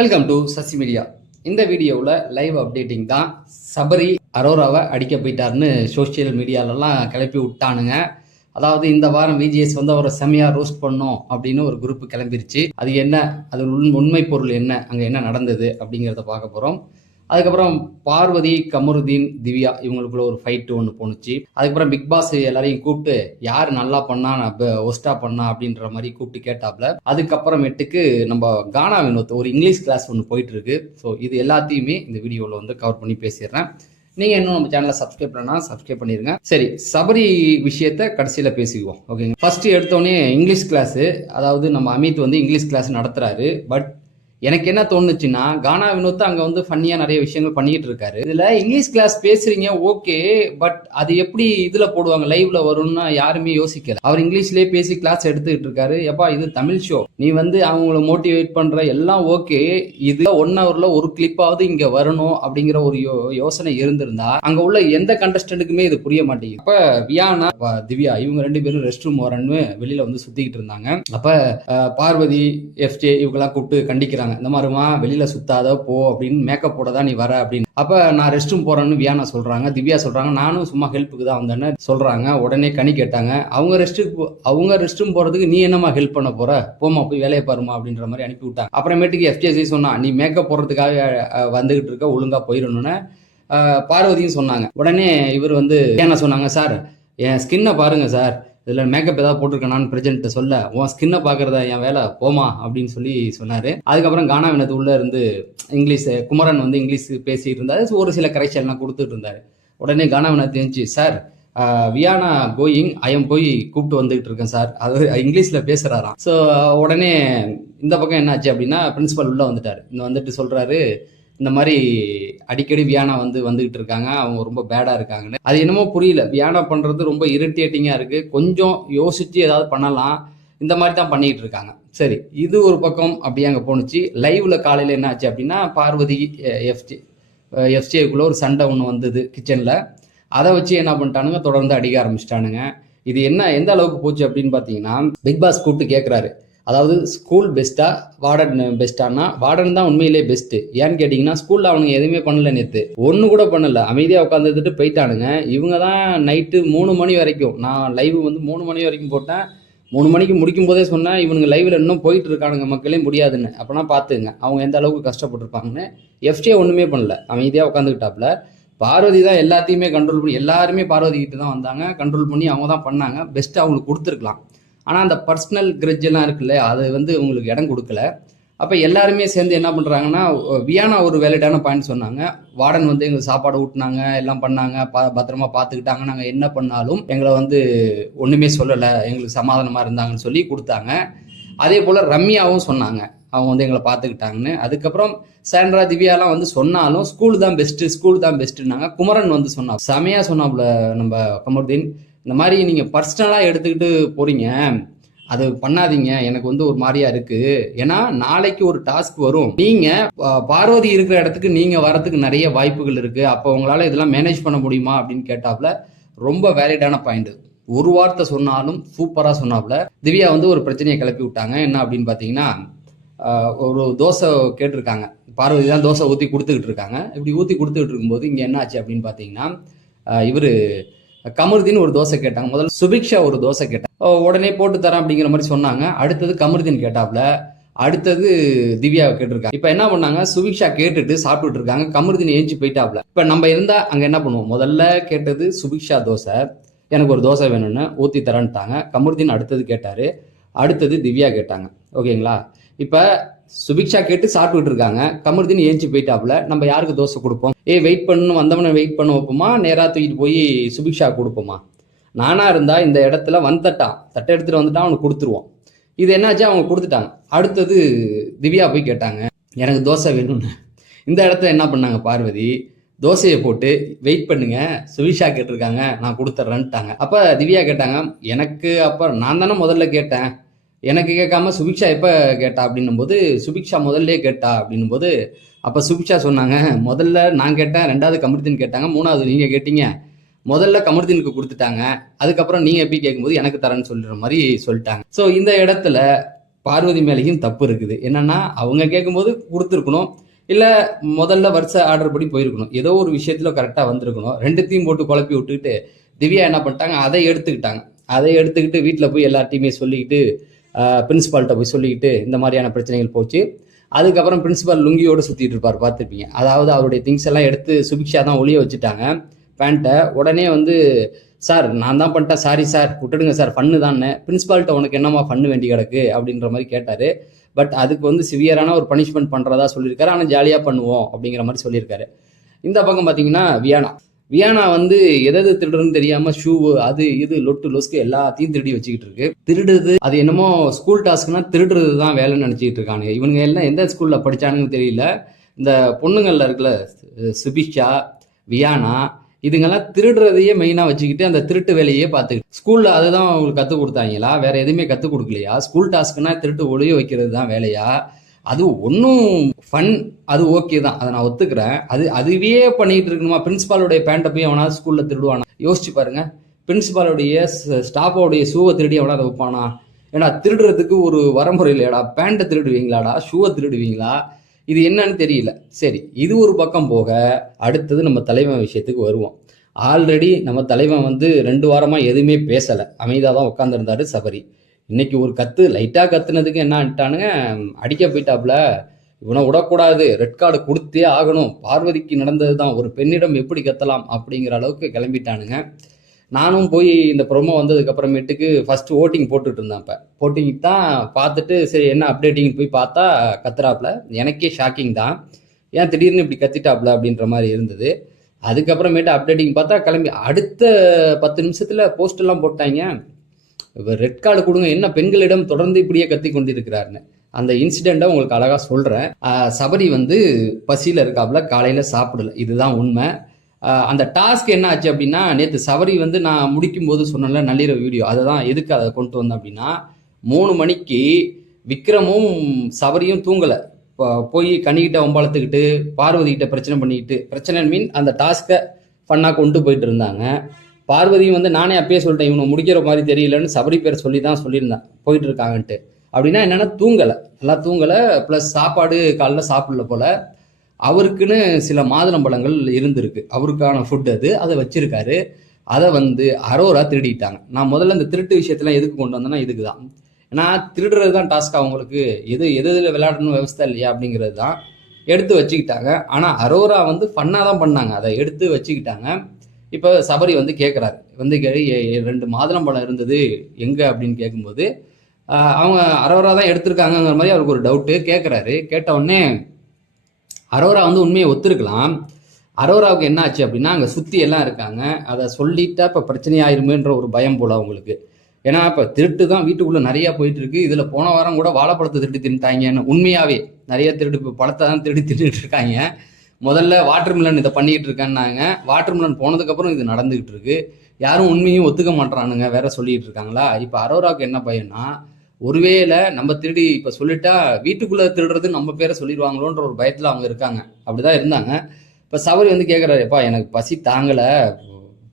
Welcome to Sasi media இந்த வீடியோவில் live updating தான் சபரி அரோராவை அடிக்க போயிட்டாருன்னு சோஷியல் மீடியாலலாம் கிளப்பி விட்டானுங்க. அதாவது இந்த வாரம் விஜிஎஸ் வந்து அவரை செமையாக ரோஸ்ட் பண்ணோம் அப்படின்னு ஒரு குரூப் கிளம்பிருச்சு. அது என்ன? அது உண் உண்மை பொருள் என்ன? அங்கே என்ன நடந்தது அப்படிங்கிறத பார்க்க போகிறோம் அதுக்கப்புறம் பார்வதி கமருதீன் திவ்யா இவங்களுக்குள்ள ஒரு ஃபைட்டு ஒன்று போணுச்சு. அதுக்கப்புறம் பிக் பாஸ் எல்லாரையும் கூப்பிட்டு யார் நல்லா பண்ணா ஒஸ்டா பண்ணா? அப்படின்ற மாதிரி கூப்பிட்டு கேட்டாப்ல. அதுக்கப்புறமேட்டுக்கு நம்ம கானா வினோத் ஒரு இங்கிலீஷ் கிளாஸ் ஒன்று போயிட்டு இருக்கு ஸோ இது எல்லாத்தையுமே இந்த வீடியோவில் வந்து கவர் பண்ணி பேசிடுறேன். நீங்க இன்னும் நம்ம சேனலை சப்ஸ்கிரைப் பண்ணா சப்ஸ்கிரைப் பண்ணிருங்க சரி சபரி விஷயத்த கடைசியில பேசிக்குவோம். ஓகேங்க ஃபர்ஸ்ட் எடுத்தோடனே இங்கிலீஷ் கிளாஸ் அதாவது நம்ம அமித் வந்து இங்கிலீஷ் கிளாஸ் நடத்துறாரு. பட் எனக்கு என்ன தோணுச்சுன்னா கானா வினோத் அங்க வந்து ஃபன்னியா நிறைய விஷயங்கள் பண்ணிட்டு இருக்காரு. இதுல இங்கிலீஷ் கிளாஸ் பேசுறீங்க ஓகே பட் அது எப்படி இதுல போடுவாங்க லைவ்ல வரும்னு யாருமே யோசிக்கல. அவர் இங்கிலீஷ்லயே பேசி கிளாஸ் எடுத்துக்கிட்டு இருக்காரு. எப்பா இது தமிழ் ஷோ நீ வந்து அவங்கள மோட்டிவேட் பண்ற எல்லாம் ஓகே இது ஒன் ஹவர்ல ஒரு கிளிப்பாவது இங்க வரணும் அப்படிங்கிற ஒரு யோ- யோசனை இருந்திருந்தா அங்க உள்ள எந்த கண்டஸ்டன்ட்டுக்குமே இது புரிய மாட்டேங்குது. அப்ப வியானா திவ்யா இவங்க ரெண்டு பேரும் ரெஸ்ட் ரூம் வரன்னு வெளியில வந்து சுத்திக்கிட்டு இருந்தாங்க. அப்ப பார்வதி எஃப்ஜே இவங்கெல்லாம் கூப்பிட்டு கண்டிக்கிறாங்க. இந்த மாதிரிமா வெளியில சுத்தாத போ அப்படின்னு மேக்கப் போட தான் நீ வர அப்படின்னு. அப்ப நான் ரெஸ்ட் ரூம் போறேன்னு வியானா சொல்றாங்க திவ்யா சொல்றாங்க நானும் சும்மா ஹெல்ப்புக்கு தான் வந்தேன்னு சொல்றாங்க. உடனே கனி கேட்டாங்க அவங்க ரெஸ்ட் அவங்க ரெஸ்ட் ரூம் போறதுக்கு நீ என்னமா ஹெல்ப் பண்ண போற? போமா போய் வேலையை பாருமா அப்படின்ற மாதிரி அனுப்பி விட்டாங்க. அப்புறமேட்டுக்கு எஃப்ஜேசி சொன்னா நீ மேக்கப் போடுறதுக்காக வந்துகிட்டு இருக்க ஒழுங்கா போயிடணும்னு பார்வதியும் சொன்னாங்க. உடனே இவர் வந்து என்ன சொன்னாங்க சார் என் ஸ்கின்னை பாருங்க சார். இதில் மேக்கப் ஏதாவது போட்டிருக்கேனான்னு பிரசிடென்ட் சொல்ல உன் ஸ்கின்னை பார்க்குறதா என் வேலை? போமா அப்படின்னு சொல்லி சொன்னார். அதுக்கப்புறம் கானா வினத்து உள்ள இருந்து இங்கிலீஷ் குமரன் வந்து இங்கிலீஷ் பேசிட்டு இருந்தாரு. ஒரு சில கரெக்ஷன்லாம் கொடுத்துட்டு இருந்தாரு. உடனே கானா வினது தெரிஞ்சு சார் வியானா கோயிங் ஐஎம் போய் கூப்பிட்டு வந்துகிட்டு இருக்கேன் சார். அது இங்கிலீஷில் பேசுகிறாராம் ஸோ உடனே இந்த பக்கம் என்னாச்சு அப்படின்னா பிரின்சிபல் உள்ளே வந்துட்டார். இந்த வந்துட்டு சொல்கிறாரு இந்த மாதிரி அடிக்கடி வியானா வந்து வந்துகிட்டு இருக்காங்க. அவங்க ரொம்ப பேடா இருக்காங்கன்னு. அது என்னமோ புரியல. வியானா பண்றது ரொம்ப இரிட்டேட்டிங்கா இருக்கு. கொஞ்சம் யோசிச்சு ஏதாவது பண்ணலாம். இந்த மாதிரி தான் பண்ணிட்டு இருக்காங்க. சரி இது ஒரு பக்கம் அப்படியே அங்கே போணுச்சு. லைவ்ல காலையில் என்ன ஆச்சு அப்படின்னா பார்வதி எஃப்ஜி எஃப்ஜேக்குள்ள ஒரு சண்டை ஒன்று வந்தது கிச்சனில் அதை வச்சு என்ன பண்ணிட்டானுங்க? தொடர்ந்து அடிக்க ஆரம்பிச்சிட்டானுங்க. இது என்ன எந்த அளவுக்கு போச்சு அப்படின்னு பார்த்தீங்கன்னா பிக் பாஸ் கூப்பிட்டு கேட்குறாரு அதாவது ஸ்கூல் பெஸ்ட்டா வார்டன் பெஸ்ட்டானா வார்டன் தான் உண்மையிலே பெஸ்ட்டு ஏன்னு கேட்டிங்கன்னா ஸ்கூலில் அவனுங்க எதுவுமே பண்ணல நேற்று ஒன்று கூட பண்ணல. அமைதியாக உட்காந்துட்டு போயிட்டானுங்க. இவங்க தான் நைட்டு மூணு மணி வரைக்கும். நான் லைவ் வந்து மூணு மணி வரைக்கும் போட்டேன். மூணு மணிக்கு முடிக்கும் போதே சொன்னேன் இவனுங்க லைவில் இன்னும் போயிட்டு இருக்கானுங்க மக்களே முடியாதுன்னு. அப்போனா பார்த்துங்க அவங்க எந்த அளவுக்கு கஷ்டப்பட்டிருப்பாங்கன்னு எஃப்ஜே ஒன்றுமே பண்ணல. அமைதியாக உட்காந்துக்கிட்டாப்புல பார்வதி தான் எல்லாத்தையுமே கண்ட்ரோல் பண்ணி எல்லாருமே பார்வதி கிட்ட தான் வந்தாங்க. கண்ட்ரோல் பண்ணி அவங்க தான் பண்ணாங்க. பெஸ்ட்டு அவங்களுக்கு கொடுத்துருக்கலாம். ஆனால் அந்த பர்சனல் கிரெட்ஜ் எல்லாம் இருக்குல்ல அது வந்து உங்களுக்கு இடம் கொடுக்கல. அப்போ எல்லாருமே சேர்ந்து என்ன பண்ணுறாங்கன்னா வியானா ஒரு வேலிடான பாயிண்ட் சொன்னாங்க. வார்டன் வந்து எங்களுக்கு சாப்பாடு ஊட்டினாங்க எல்லாம் பண்ணாங்க பா பத்திரமா பார்த்துக்கிட்டாங்க நாங்கள் என்ன பண்ணாலும் எங்களை வந்து ஒன்றுமே சொல்லலை. எங்களுக்கு சமாதானமாக இருந்தாங்கன்னு சொல்லி கொடுத்தாங்க. அதே போல் ரம்யாவும் சொன்னாங்க. அவங்க வந்து எங்களை பார்த்துக்கிட்டாங்கன்னு அதுக்கப்புறம் சாண்ட்ரா திவ்யாலாம் வந்து சொன்னாலும் ஸ்கூல் தான் பெஸ்ட்டு ஸ்கூல் தான் பெஸ்ட்டுன்னாங்க குமரன் வந்து சொன்னான். செமையாக சொன்னாப்புல நம்ம கமருதீன். இந்த மாதிரி நீங்கள் பர்சனலாக எடுத்துக்கிட்டு போகிறீங்க அது பண்ணாதீங்க. எனக்கு வந்து ஒரு மாதிரியா இருக்கு. ஏன்னா நாளைக்கு ஒரு டாஸ்க் வரும். நீங்க பார்வதி இருக்கிற இடத்துக்கு நீங்க வரதுக்கு நிறைய வாய்ப்புகள் இருக்கு. அப்போ உங்களால இதெல்லாம் மேனேஜ் பண்ண முடியுமா அப்படின்னு கேட்டாப்ல ரொம்ப வேலிடான பாயிண்ட் ஒரு வார்த்தை சொன்னாலும் சூப்பரா சொன்னாப்ல. திவ்யா வந்து ஒரு பிரச்சனையை கிளப்பி விட்டாங்க. என்ன அப்படின்னு பாத்தீங்கன்னா ஒரு தோசை கேட்டிருக்காங்க. பார்வதி தான் தோசை ஊற்றி கொடுத்துக்கிட்டு இருக்காங்க. இப்படி ஊற்றி கொடுத்துக்கிட்டு இருக்கும்போது இங்கே என்ன ஆச்சு அப்படின்னு பார்த்தீங்கன்னா இவர் கமருதீன் ஒரு தோசை கேட்டாங்க. முதல்ல சுபிக்ஷா ஒரு தோசை கேட்டாங்க உடனே போட்டு தரேன் அப்படிங்கிற மாதிரி சொன்னாங்க. அடுத்தது கமருதீன் கேட்டாப்ல. அடுத்தது திவ்யா கேட்டிருக்காங்க. இப்போ என்ன பண்ணாங்க? சுபிக்ஷா கேட்டுட்டு சாப்பிட்டுட்டு இருக்காங்க. கமருதீன் ஏஞ்சி போயிட்டாப்ல. இப்போ நம்ம இருந்தா அங்க என்ன பண்ணுவோம்? முதல்ல கேட்டது சுபிக்ஷா தோசை. எனக்கு ஒரு தோசை வேணும்னு ஊத்தி தரேன்ட்டாங்க. கமருதீன் அடுத்தது கேட்டாரு. அடுத்தது திவ்யா கேட்டாங்க. ஓகேங்களா? இப்போ சுபிக்ஷா கேட்டு சாப்பிட்டுட்டு இருக்காங்க. கமருதீன் ஏஞ்சி போயிட்டாப்புல. நம்ம யாருக்கு தோசை கொடுப்போம்? ஏய் வெயிட் பண்ணணும் வந்தவனை வெயிட் பண்ண வைப்போமா? நேராக தூக்கிட்டு போய் சுபிக்ஷா கொடுப்போமா? நானா இருந்தா இந்த இடத்துல வந்துட்டான் தட்டை எடுத்துட்டு வந்துட்டா அவனுக்கு கொடுத்துருவோம். இது என்னாச்சு? அவங்க கொடுத்துட்டாங்க. அடுத்தது திவ்யா போய் கேட்டாங்க. எனக்கு தோசை வேணும்னு. இந்த இடத்துல என்ன பண்ணாங்க பார்வதி? தோசையை போட்டு வெயிட் பண்ணுங்க. சுவிஷா கேட்டிருக்காங்க. நான் கொடுத்துட்றேன்ட்டாங்க அப்போ திவ்யா கேட்டாங்க எனக்கு அப்போ நான் தானே முதல்ல கேட்டேன். எனக்கு கேட்காம சுபிக்ஷா எப்போ கேட்டா அப்படின்னும் போது சுபிக்ஷா முதல்ல கேட்டா அப்படின்னும் போது அப்போ சுபிக்ஷா சொன்னாங்க முதல்ல நான் கேட்டேன் ரெண்டாவது கமருதீன் கேட்டாங்க மூணாவது நீங்கள் கேட்டீங்க. முதல்ல கமருதீனுக்கு கொடுத்துட்டாங்க அதுக்கப்புறம் நீங்கள் எப்படி கேட்கும்போது எனக்கு தரேன்னு சொல்ற மாதிரி சொல்லிட்டாங்க. ஸோ இந்த இடத்துல பார்வதி மேலேயும் தப்பு இருக்குது. என்னன்னா அவங்க கேட்கும்போது கொடுத்துருக்கணும் இல்லை முதல்ல வருஷ ஆர்டர் படி போயிருக்கணும். ஏதோ ஒரு விஷயத்தில் கரெக்டாக வந்திருக்கணும். ரெண்டுத்தையும் போட்டு குழப்பி விட்டுக்கிட்டு திவ்யா என்ன பண்ணிட்டாங்க அதை எடுத்துக்கிட்டாங்க. அதை எடுத்துக்கிட்டு வீட்டில் போய் எல்லார்ட்டையுமே சொல்லிக்கிட்டு பிரின்சிபால்கிட்ட போய் சொல்லிக்கிட்டு இந்த மாதிரியான பிரச்சனைகள் போச்சு. அதுக்கப்புறம் பிரின்சிபால் லுங்கியோடு சுற்றிட்டு இருப்பார் பார்த்துருப்பீங்க. அதாவது அவருடைய திங்ஸ் எல்லாம் எடுத்து சுபிக்ஷா தான் ஒளிய வச்சுட்டாங்க. பேண்ட்டை உடனே வந்து சார் நான் தான் பண்ணிட்டேன். Sorry sir. விட்டுடுங்க சார். ஃபன்னு தானே பிரின்சிபால்கிட்ட உனக்கு என்னம்மா ஃபன்னு வேண்டி கிடக்கு? அப்படின்ற மாதிரி கேட்டார். பட் அதுக்கு வந்து சிவியரான ஒரு பனிஷ்மெண்ட் பண்ணுறதா சொல்லியிருக்காரு. ஆனால் ஜாலியாக பண்ணுவோம். அப்படிங்கிற மாதிரி சொல்லியிருக்காரு. இந்த பக்கம் பார்த்தீங்கன்னா வியானா. வியானா வந்து எதது திருடுறதுன்னு தெரியாம ஷூவு அது இது லொட்டு லொஸ்க்கு எல்லாத்தையும் திருடி வச்சுக்கிட்டு இருக்கு. திருடுறது அது என்னமோ ஸ்கூல் டாஸ்க்னா திருடுறது தான் வேலைன்னு நினச்சிக்கிட்டு இருக்கானுங்க. இவனுங்க எல்லாம் எந்த ஸ்கூல்ல படிச்சானுங்கன்னு தெரியல. இந்த பொண்ணுங்கள்ல இருக்குல்ல சுபிஷா வியானா இதுங்கெல்லாம் திருடுறதையே மெயினாக வச்சுக்கிட்டு அந்த திருட்டு வேலையே பார்த்துக்கிட்டு ஸ்கூலில் அதுதான் அவங்களுக்கு கற்றுக் கொடுத்தாங்களா? வேற எதுவுமே கற்றுக் கொடுக்கலையா? ஸ்கூல் டாஸ்க்குனா திருட்டு ஒளிய வைக்கிறது தான் வேலையா? அது ஒன்றும் ஃபன் அது ஓகே தான். அதை நான் ஒத்துக்கிறேன். அது அதுவே பண்ணிட்டு இருக்கணுமா? பிரின்சிபாலுடைய பேண்ட்டை போய் அவனாவது ஸ்கூலில் திருடுவானா? யோசிச்சு பாருங்க. பிரின்சிபாலுடைய ஸ்டாஃபோடைய ஷூவை திருடி அவனாவது வைப்பானா? ஏடா திருடுறதுக்கு ஒரு வரமுறை இல்லையாடா? பேண்ட்டை திருடுவீங்களாடா? ஷூவை திருடுவீங்களா? இது என்னன்னு தெரியல. சரி இது ஒரு பக்கம் போக அடுத்தது நம்ம தலைவன் விஷயத்துக்கு வருவோம். ஆல்ரெடி நம்ம தலைவன் வந்து ரெண்டு வாரமாக எதுவுமே பேசலை. அமைதியாக தான் உட்காந்துருந்தாரு சபரி. இன்னைக்கு ஒரு கத்து லைட்டாக கத்துனதுக்கு என்ன ஆயிட்டானுங்க? அடிக்க போயிட்டாப்புல இவனை விடக்கூடாது. ரெட் கார்டு கொடுத்தே ஆகணும். பார்வதிக்கு நடந்தது தான் ஒரு பெண்ணிடம் எப்படி கத்தலாம் அப்படிங்கிற அளவுக்கு கிளம்பிட்டானுங்க. நானும் போய் இந்த ப்ரொமோ வந்ததுக்கு அப்புறமேட்டுக்கு ஃபர்ஸ்ட் ஓட்டிங் போட்டுட்டு இருந்தேன் இப்போ போட்டிங் தான் பார்த்துட்டு சரி என்ன அப்டேட்டிங் போய் பார்த்தா கத்துறாப்புல எனக்கே ஷாக்கிங் தான். ஏன் திடீர்னு இப்படி கத்திட்டாப்ல அப்படின்ற மாதிரி இருந்தது. அதுக்கப்புறமேட்டு அப்டேட்டிங் பார்த்தா கிளம்பி அடுத்த பத்து நிமிஷத்தில் போஸ்ட் எல்லாம் போட்டாங்க. இப்போ ரெட் கார்டு கொடுங்க. என்ன பெண்களிடம் தொடர்ந்து இப்படியே கத்தி கொண்டிருக்கிறாருன்னு அந்த இன்சிடெண்ட்டை உங்களுக்கு அழகாக சொல்கிறேன் சபரி வந்து பசியில் இருக்காப்புல காலையில் சாப்பிடல. இதுதான் உண்மை. அந்த டாஸ்க் என்ன ஆச்சு அப்படின்னா நேற்று சபரி வந்து நான் முடிக்கும் போது சொன்னல நள்ளிரவு வீடியோ அதை தான் எதுக்கு அதை கொண்டு வந்தேன் அப்படின்னா மூணு மணிக்கு விக்ரமும் சபரியும் தூங்கலை. போய் கண்ணிக்கிட்ட ஒம்பாளத்துக்கிட்டு பார்வதிக்கிட்ட பிரச்சனை பண்ணிக்கிட்டு பிரச்சனை மீன் அந்த டாஸ்க்கை ஃபன்னாக கொண்டு போயிட்டு இருந்தாங்க. பார்வதியும் வந்து நானே அப்பயே சொல்லிட்டேன் இவனை முடிக்கிற மாதிரி தெரியலன்னு சபரி பேர் சொல்லி தான் சொல்லியிருந்தேன் போயிட்டு இருக்காங்கன்ட்டு. அப்படின்னா என்னென்னா தூங்கலை. நல்லா தூங்கலை ப்ளஸ் சாப்பாடு காலைல சாப்பிடல போல். அவருக்குன்னு சில மாதுளம்பழங்கள் இருந்திருக்கு. அவருக்கான ஃபுட் அது. அதை வச்சிருக்காரு. அதை வந்து அரோரா திருடிட்டாங்க. நான் முதல்ல இந்த திருட்டு விஷயத்தெல்லாம் எதுக்கு கொண்டு வந்தேன்னா இதுக்கு தான் ஏன்னா திருடுறது தான் டாஸ்க் அவங்களுக்கு. எது எது எதில் விளையாடணும் விவசாய இல்லையா அப்படிங்கிறது தான் எடுத்து வச்சுக்கிட்டாங்க. ஆனால் அரோரா வந்து ஃபன்னாக தான் பண்ணாங்க. அதை எடுத்து வச்சுக்கிட்டாங்க. இப்போ சபரி வந்து கேட்குறாரு வந்து கே- ரெண்டு மாதுளம்பழம் இருந்தது. எங்கே அப்படின்னு கேட்கும்போது அவங்க அரோரா தான் எடுத்திருக்காங்கங்கிற மாதிரி அவருக்கு ஒரு டவுட்டு கேட்குறாரு கேட்ட உடனே அரோரா வந்து உண்மையை ஒத்துருக்கலாம். அரோராவுக்கு என்ன ஆச்சு அப்படின்னா அங்கே சுற்றி எல்லாம் இருக்காங்க. அதை சொல்லிட்டா இப்போ பிரச்சனையாயிருமேன்ற ஒரு பயம் போல அவங்களுக்கு. ஏன்னா இப்போ திருட்டு தான் வீட்டுக்குள்ளே நிறையா போயிட்டு இருக்கு இதில் போன வாரம் கூட வாழைப்பழத்தை திருடி தின்ட்டாங்கன்னு உண்மையாகவே நிறைய திருட்டு பழத்தை தான் திருடி தின்னுட்டு இருக்காங்க முதல்ல வாட்டர் மிலன் இதை பண்ணிக்கிட்டு இருக்கான்னாங்க வாட்டர் மிலன் போனதுக்கப்புறம் இது நடந்துக்கிட்டு இருக்கு யாரும் உண்மையும் ஒத்துக்க மாட்றானுங்க வேற சொல்லிட்டு இருக்காங்களா இப்போ அரோராவுக்கு என்ன பயம்னா ஒருவேளை நம்ம திருடி இப்போ சொல்லிட்டா வீட்டுக்குள்ளே திருடுறது நம்ம பேரை சொல்லிடுவாங்களோன்ற ஒரு பயத்தில் அவங்க இருக்காங்க. அப்படிதான் இருந்தாங்க. இப்போ சவரி வந்து கேட்குறாரு எப்பா எனக்கு பசி தாங்கலை.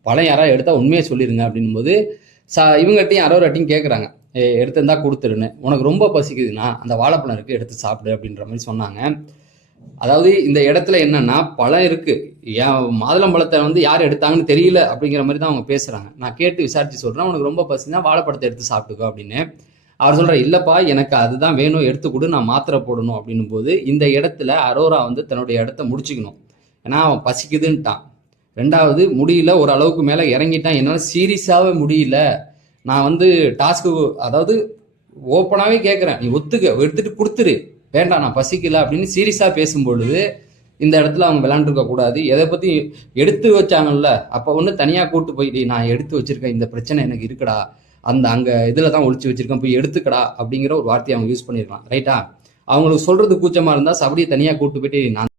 பழம் யாராவது எடுத்தால் உண்மையை சொல்லிடுங்க அப்படின்னும்போது ச இவங்ககிட்டையும் அரோராட்டையும் கேட்குறாங்க எடுத்திருந்தா கொடுத்துருன்னு. உனக்கு ரொம்ப பசிக்குதுன்னா அந்த வாழைப்பழம் இருக்குது எடுத்து சாப்பிடு. அப்படின்ற மாதிரி சொன்னாங்க. அதாவது இந்த இடத்துல என்னன்னா பழம் இருக்கு. ஏன் மாதுளம்பழத்தை வந்து யார் எடுத்தாங்கன்னு தெரியல அப்படிங்கிற மாதிரி தான் அவங்க பேசுறாங்க. நான் கேட்டு விசாரிச்சு சொல்றேன். உனக்கு ரொம்ப பசினா வாழைப்பழத்தை எடுத்து சாப்பிட்டுக்கோ அப்படின்னு. அவர் சொல்கிறார் இல்லைப்பா எனக்கு அதுதான் வேணும் எடுத்து கொடு நான் மாத்திரை போடணும் அப்படின்னும் போது இந்த இடத்துல அரோரா வந்து தன்னுடைய இடத்த முடிச்சுக்கணும். ஏன்னா அவன் பசிக்குதுன்ட்டான். ரெண்டாவது முடியல ஒரு அளவுக்கு மேலே இறங்கிட்டான். என்னால் சீரியஸாகவே முடியல. நான் வந்து டாஸ்க்கு அதாவது ஓப்பனாகவே கேட்குறேன் நீ ஒத்துக்க எடுத்துட்டு கொடுத்துரு. வேண்டாம் நான் பசிக்கல அப்படின்னு சீரியஸாக பேசும்பொழுது இந்த இடத்துல அவங்க விளாண்டுருக்க கூடாது. எதை பற்றி எடுத்து வச்சாங்கல்ல அப்போ ஒன்று தனியாக கூட்டு போயிட்டு நான் எடுத்து வச்சிருக்கேன். இந்த பிரச்சனை எனக்கு இருக்குடா. அந்த அங்கே இதில் தான் ஒழிச்சு வச்சிருக்கேன் போய் எடுத்துக்கடா அப்படிங்கிற ஒரு வார்த்தையை அவங்க யூஸ் பண்ணியிருக்கலாம் ரைட்டா அவங்களுக்கு சொல்றது கூச்சமாக இருந்தால் சபடியை தனியாக கூப்பிட்டு போயிட்டு நான்